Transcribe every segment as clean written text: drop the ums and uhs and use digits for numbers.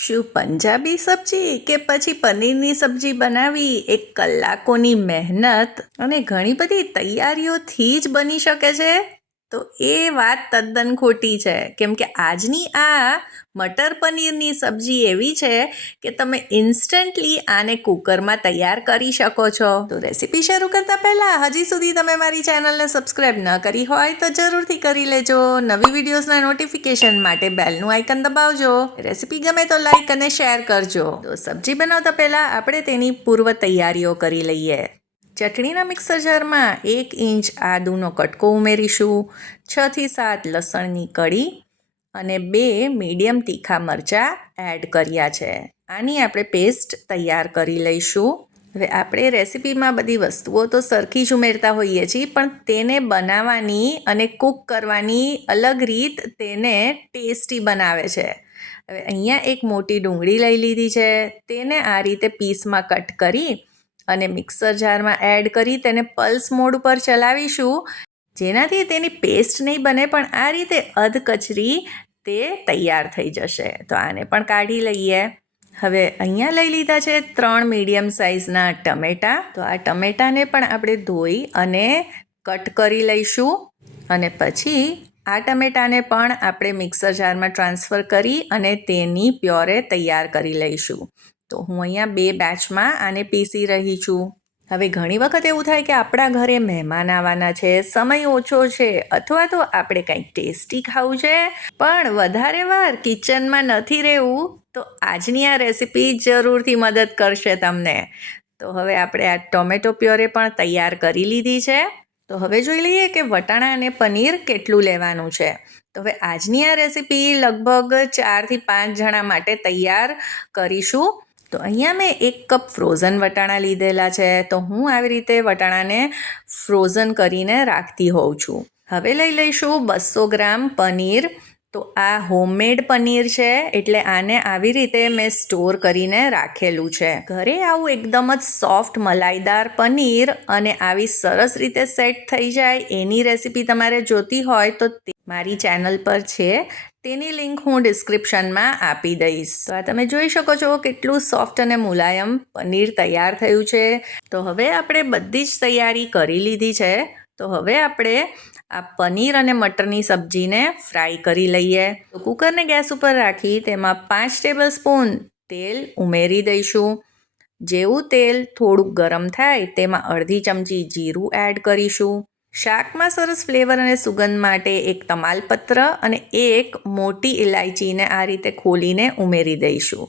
શું પંજાબી સબ્જી કે પછી પનીરની સબ્જી બનાવી એક કલાકોની મહેનત અને ઘણી બધી તૈયારીઓથી જ બની શકે છે? તો એ વાત તદ્દન ખોટી છે, કેમ કે આજની આ મટર પનીરની સબ્જી એવી છે કે તમે ઇન્સ્ટન્ટલી આને કુકરમાં તૈયાર કરી શકો છો. તો રેસીપી શરૂ કરતા પહેલાં હજી સુધી તમે મારી ચેનલને સબસ્ક્રાઈબ ન કરી હોય તો જરૂરથી કરી લેજો. નવી વિડીયોઝના નોટિફિકેશન માટે બેલનું આઇકન દબાવજો. રેસીપી ગમે તો લાઈક અને શેર કરજો. તો સબ્જી બનાવતા પહેલાં આપણે તેની પૂર્વ તૈયારીઓ કરી લઈએ. ચટણીના મિક્સર જારમાં 1 ઇંચ આદુનો કટકો ઉમેરીશું, 6 થી 7 લસણની કળી અને 2 મીડિયમ તીખા મરચાં એડ કર્યા છે. આની આપણે પેસ્ટ તૈયાર કરી લઈશું. હવે આપણે રેસીપીમાં બધી વસ્તુઓ તો સરખી જ ઉમેરતા હોઈએ છીએ, પણ તેને બનાવવાની અને કૂક કરવાની અલગ રીત તેને ટેસ્ટી બનાવે છે. હવે અહીંયા એક મોટી ડુંગળી લઈ લીધી છે, તેને આ રીતે પીસમાં કટ કરી અને મિક્સર જારમાં એડ કરી તેને પલ્સ મોડ ઉપર ચલાવીશું, જેનાથી તેની પેસ્ટ નહીં બને પણ આ રીતે અધકચરી તે તૈયાર થઈ જશે. તો આને પણ કાઢી લઈએ. હવે અહીંયા લઈ લીધા છે 3 મીડિયમ સાઇઝના ટમેટાં. તો આ ટમેટાને પણ આપણે ધોઈ અને કટ કરી લઈશું અને પછી આ ટમેટાને પણ આપણે મિક્સર જારમાં ટ્રાન્સફર કરી અને તેની પ્યોરે તૈયાર કરી લઈશું. તો હું અહીંયા 2 બેચમાં આને પીસી રહી છું. હવે ઘણી વખત એવું થાય કે આપણા ઘરે મહેમાન આવવાના છે, સમય ઓછો છે, અથવા તો આપણે કંઈક ટેસ્ટી ખાવું છે પણ વધારે વાર કિચનમાં નથી રહેવું, તો આજની આ રેસીપી જરૂરથી મદદ કરશે તમને. તો હવે આપણે આ ટોમેટો પ્યોરે પણ તૈયાર કરી લીધી છે. તો હવે જોઈ લઈએ કે વટાણા અને પનીર કેટલું લેવાનું છે. તો હવે આજની આ રેસીપી લગભગ 4 થી 5 જણા માટે તૈયાર કરીશું. તો અહીંયા મેં 1 કપ ફ્રોઝન વટાણા લીધેલા છે. તો હું આવી રીતે વટાણાને ફ્રોઝન કરીને રાખતી હોઉં છું. હવે લઈ લઈશું 200 ગ્રામ પનીર. તો આ હોમમેડ પનીર છે, એટલે આને આવી રીતે મેં સ્ટોર કરીને રાખેલું છે. ઘરે આવું એકદમ જ સોફ્ટ મલાઈદાર પનીર અને આવી સરસ રીતે સેટ થઈ જાય એની રેસીપી તમારે જોતી હોય તો મારી ચેનલ પર છે, તેની લિંક હું ડિસ્ક્રિપ્શનમાં આપી દઈશ. તો આ તમે જોઈ શકો છો કેટલું સોફ્ટ અને મુલાયમ પનીર તૈયાર થયું છે. તો હવે આપણે બધી જ તૈયારી કરી લીધી છે. તો હવે આપણે આ પનીર અને મટરની સબ્જીને ફ્રાય કરી લઈએ. તો કુકરને ગેસ ઉપર રાખી તેમાં 5 ટેબલ સ્પૂન તેલ ઉમેરી દઈશું. જેવું તેલ થોડુંક ગરમ થાય તેમાં અડધી ચમચી જીરું એડ કરીશું. શાકમાં સરસ ફ્લેવર અને સુગંધ માટે 1 તમાલપત્ર અને 1 મોટી ઇલાયચીને આ રીતે ખોલીને ઉમેરી દઈશું.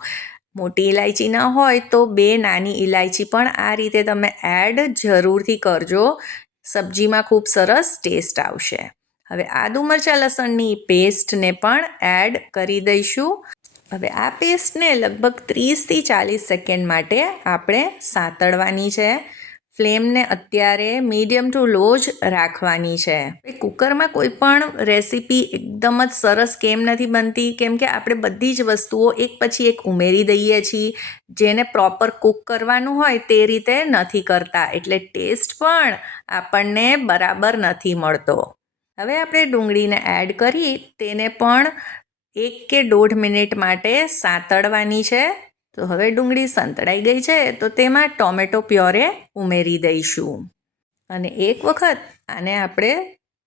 મોટી ઇલાયચી ન હોય તો 2 નાની ઇલાયચી પણ આ રીતે તમે એડ જરૂરથી કરજો. સબ્જીમાં ખૂબ સરસ ટેસ્ટ આવશે. હવે આદુ મરચાં લસણની પેસ્ટને પણ એડ કરી દઈશું. હવે આ પેસ્ટને લગભગ 30 થી 40 સેકન્ડ માટે આપણે સાંતળવાની છે. ફ્લેમને અત્યારે મીડિયમ ટુ લો જ રાખવાની છે. કુકરમાં કોઈ પણ રેસીપી એકદમ જ સરસ કેમ નથી બનતી, કેમ કે આપણે બધી જ વસ્તુઓ એક પછી એક ઉમેરી દઈએ છીએ. જેને પ્રોપર કૂક કરવાનું હોય તે રીતે નથી કરતા, એટલે ટેસ્ટ પણ આપણને બરાબર નથી મળતો. હવે આપણે ડુંગળીને એડ કરી તેને પણ 1 કે 1.5 મિનિટ માટે સાંતળવાની છે. તો હવે ડુંગળી સંતળાઈ ગઈ છે, તો તેમાં ટોમેટો પ્યોરે ઉમેરી દઈશું અને એક વખત આને આપણે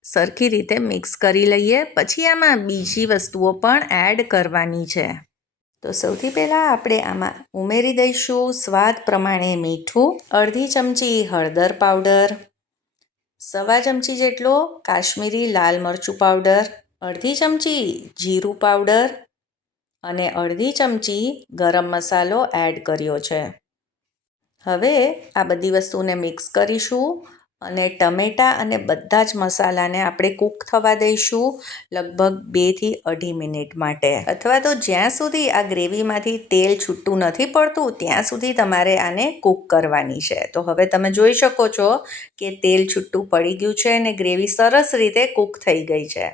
સરખી રીતે મિક્સ કરી લઈએ. પછી આમાં બીજી વસ્તુઓ પણ એડ કરવાની છે. તો સૌથી પહેલાં આપણે આમાં ઉમેરી દઈશું સ્વાદ પ્રમાણે મીઠું, અડધી ચમચી હળદર પાવડર, 1/2 ચમચી જેટલો કાશ્મીરી લાલ મરચું પાવડર, અડધી ચમચી જીરું પાવડર અને અડધી ચમચી ગરમ મસાલો એડ કર્યો છે. હવે આ બધી વસ્તુને મિક્સ કરીશું અને ટમેટાં અને બધા જ મસાલાને આપણે કૂક થવા દઈશું લગભગ 2 થી 2.5 મિનિટ માટે, અથવા તો જ્યાં સુધી આ ગ્રેવીમાંથી તેલ છૂટું નથી પડતું ત્યાં સુધી તમારે આને કૂક કરવાની છે. તો હવે તમે જોઈ શકો છો કે તેલ છૂટું પડી ગયું છે અને ગ્રેવી સરસ રીતે કૂક થઈ ગઈ છે.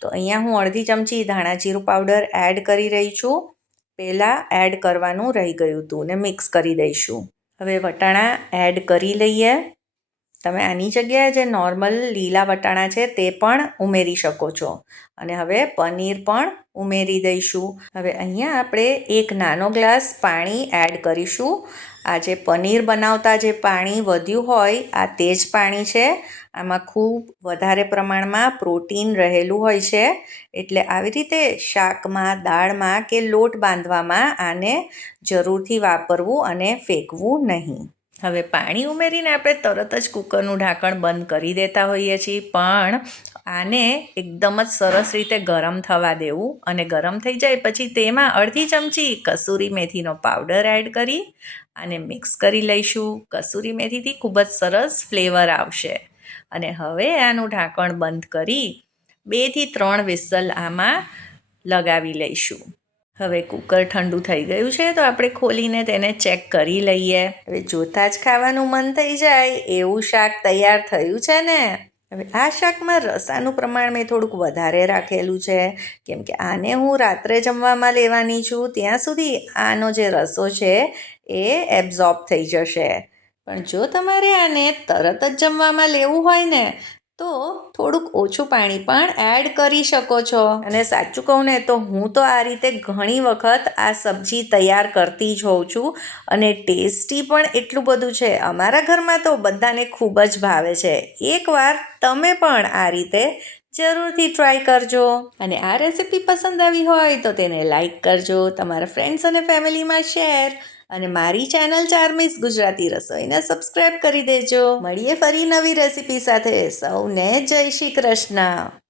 તો અહીંયા હું અડધી ચમચી ધાણા જીરું પાવડર એડ કરી રહી છું. પહેલાં એડ કરવાનું રહી ગયું હતું ને મિક્સ કરી દઈશું. હવે વટાણા એડ કરી લઈએ તમે આની જગ્યાએ જે નોર્મલ લીલા વટાણા છે તે પણ ઉમેરી શકો છો. અને હવે પનીર પણ ઉમેરી દઈશું. હવે અહીંયા આપણે એક નાનો ગ્લાસ પાણી એડ કરીશું. આ જે પનીર બનાવતા જે પાણી વધ્યું હોય આ તે જ પાણી છે. આમાં ખૂબ વધારે પ્રમાણમાં પ્રોટીન રહેલું હોય છે, એટલે આવી રીતે શાકમાં, દાળમાં કે લોટ બાંધવામાં આને જરૂરથી વાપરવું અને ફેંકવું નહીં. હવે પાણી ઉમેરીને આપણે તરત જ કૂકરનું ઢાંકણ બંધ કરી દેતા હોઈએ છીએ, પણ આને એકદમ જ સરસ રીતે ગરમ થવા દેવું. અને ગરમ થઈ જાય પછી તેમાં અડધી ચમચી કસૂરી મેથીનો પાવડર એડ કરી આને મિક્સ કરી લઈશું. કસૂરી મેથીથી ખૂબ જ સરસ ફ્લેવર આવશે. અને હવે આનું ઢાંકણ બંધ કરી 2 થી 3 વિસલ આમાં લગાવી લઈશું. હવે કૂકર ઠંડુ થઈ ગયું છે તો આપણે ખોલીને તેને ચેક કરી લઈએ. હવે જોતાં જ ખાવાનું મન થઈ જાય એવું શાક તૈયાર થયું છે ને. હવે આ શાકમાં રસાનું પ્રમાણ મેં થોડુંક વધારે રાખેલું છે, કેમ કે આને હું રાત્રે જમવામાં લેવાની છું. ત્યાં સુધી આનો જે રસો છે એ એબ્ઝોર્બ થઈ જશે. પણ જો તમારે આને તરત જ જમવામાં લેવું હોય ને તો થોડુંક ઓછું પાણી પણ એડ કરી શકો છો. અને સાચું કહું ને તો હું તો આ રીતે ઘણી વખત આ સબ્જી તૈયાર કરતી જ હોઉં છું, અને ટેસ્ટી પણ એટલું બધું છે. અમારા ઘરમાં તો બધાને ખૂબ જ ભાવે છે. એકવાર તમે પણ આ રીતે જરૂરથી ટ્રાય કરજો. અને આ રેસીપી પસંદ આવી હોય તો તેને લાઈક કરજો, તમારા ફ્રેન્ડ્સ અને ફેમિલીમાં શેર, અને મારી ચેનલ ચાર્મીસ ગુજરાતી રસોઈને સબસ્ક્રાઈબ કરી દેજો. મળીએ ફરી નવી રેસીપી સાથે. સૌને જય શ્રી કૃષ્ણ.